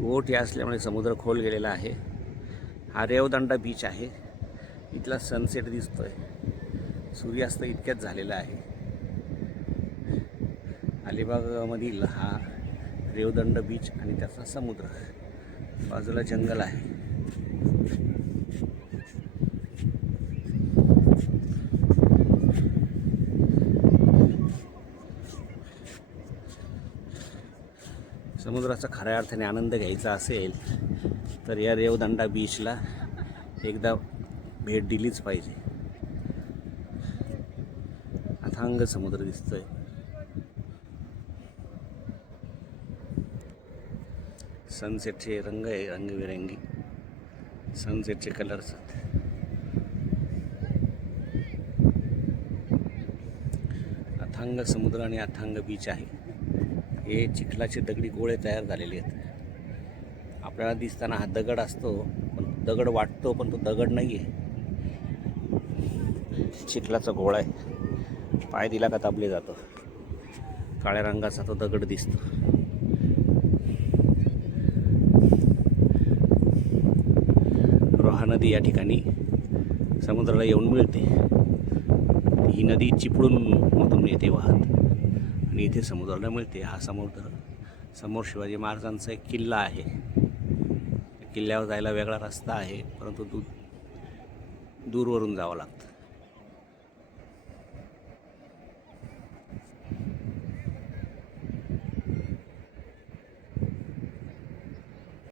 ओहोटी असल्यामुळे समुद्र खोल गेलेला आहे. हा रेवदंडा बीच आहे. इथला सनसेट दिसतोय. सूर्यास्त इतक्यात झालेला आहे. अलिबागमधील हा रेवदंड बीच आणि त्याचा समुद्र, बाजूला जंगल आहे. समुद्राचा खऱ्या अर्थाने आनंद घ्यायचा असेल तर या रेवदंडा बीचला एकदा भेट दिलीच पाहिजे. अथांग समुद्र दिसतोय. सनसेटचे रंग आहे, रंगबिरंगी सनसेटचे कलर्स. अथांग समुद्र आणि अथांग बीच आहे. हे चिखलाचे दगडी गोळे तयार झालेले आहेत. आपल्याला दिसताना हा दगड असतो, पण दगड वाटतो, पण तो दगड नाही आहे, चिखलाचा गोळा आहे. पाय दिला का दाबले जातो. काळ्या रंगाचा तो दगड दिसतो. रोहा नदी या ठिकाणी समुद्राला येऊन मिळते. ही नदी चिपळूण मधून येते वाहत आणि इथे समुद्राला मिळते. हा समुद्र समोर शिवाजी महाराजांचा एक किल्ला आहे. किल्ल्यावर जायला वेगळा रस्ता आहे, परंतु दूरवरून जावं लागतं.